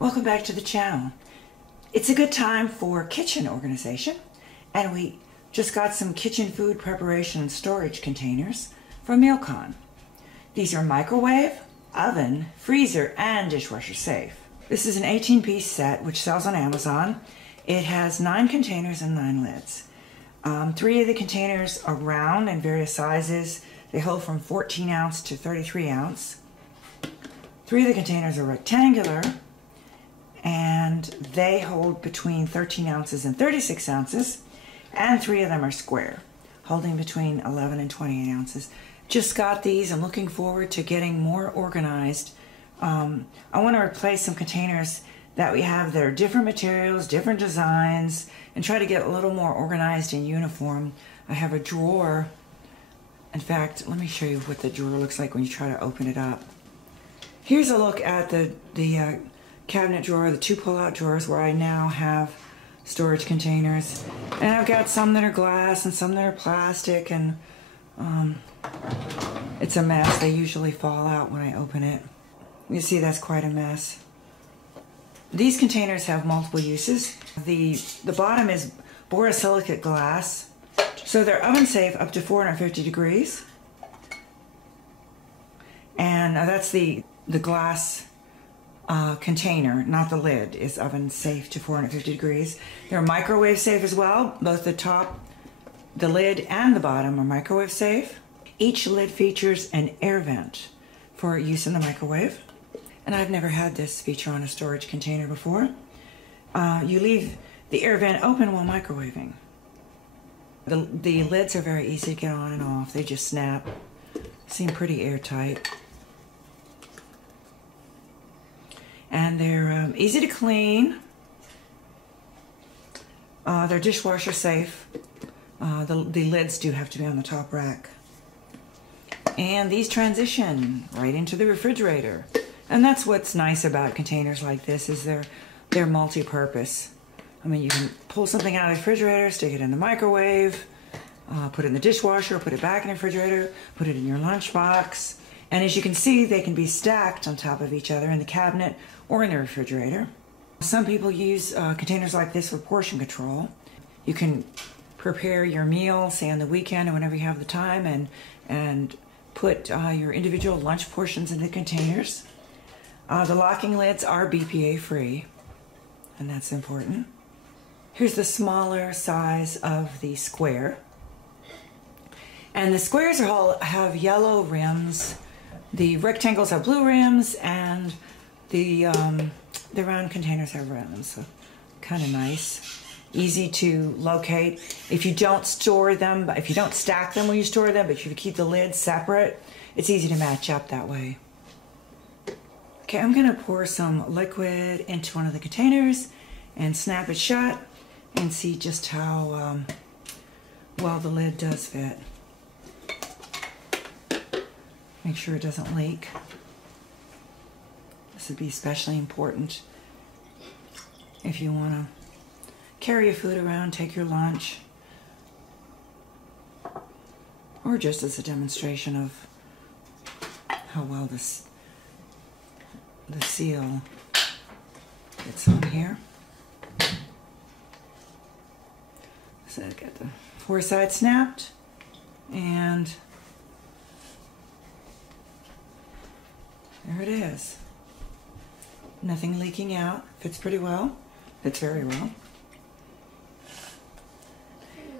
Welcome back to the channel. It's a good time for kitchen organization, and we just got some kitchen food preparation and storage containers from Mealcon. These are microwave, oven, freezer, and dishwasher safe. This is an 18-piece set which sells on Amazon. It has 9 containers and 9 lids. 3 of the containers are round in various sizes. They hold from 14 ounce to 33 ounce. 3 of the containers are rectangular, and they hold between 13 ounces and 36 ounces, and 3 of them are square, holding between 11 and 28 ounces. Just got these. I'm looking forward to getting more organized. I want to replace some containers that we have that are different materials, different designs, and try to get a little more organized and uniform. I have a drawer. In fact, let me show you what the drawer looks like when you try to open it up. Here's a look at the cabinet drawer, the 2 pull-out drawers where I now have storage containers. And I've got some that are glass and some that are plastic, and it's a mess. They usually fall out when I open it. You see, that's quite a mess. These containers have multiple uses. The bottom is borosilicate glass, so they're oven safe up to 450 degrees. And that's the glass container, not the lid, is oven safe to 450 degrees. They're microwave safe as well. Both the top, the lid, and the bottom are microwave safe. Each lid features an air vent for use in the microwave. And I've never had this feature on a storage container before. You leave the air vent open while microwaving. The lids are very easy to get on and off. They just snap. Seem pretty airtight. And they're easy to clean. They're dishwasher safe. The lids do have to be on the top rack. And these transition right into the refrigerator. And that's what's nice about containers like this, is they're multi-purpose. I mean, you can pull something out of the refrigerator, stick it in the microwave, put it in the dishwasher, put it back in the refrigerator, put it in your lunchbox. And as you can see, they can be stacked on top of each other in the cabinet or in the refrigerator. Some people use containers like this for portion control. You can prepare your meal, say on the weekend or whenever you have the time, and put your individual lunch portions in the containers. The locking lids are BPA free, and that's important. Here's the smaller size of the square. And the squares have yellow rims. The rectangles have blue rims, and the round containers have rims. So kind of nice. Easy to locate. If you don't store them, if you don't stack them when you store them, but if you keep the lids separate, it's easy to match up that way. Okay, I'm gonna pour some liquid into one of the containers and snap it shut and see just how well the lid does fit. Make sure it doesn't leak. This would be especially important if you want to carry your food around, take your lunch, or just as a demonstration of how well the seal gets on here. So I got the 4 sides snapped, and there it is. Nothing leaking out. Fits pretty well. Fits very well.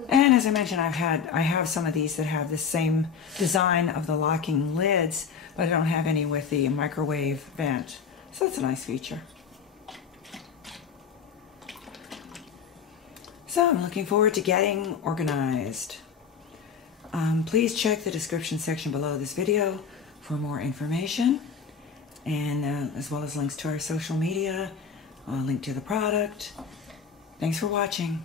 And as I mentioned, I have some of these that have the same design of the locking lids, but I don't have any with the microwave vent. So that's a nice feature. So I'm looking forward to getting organized. Please check the description section below this video for more information, and as well as links to our social media, a link to the product. Thanks for watching.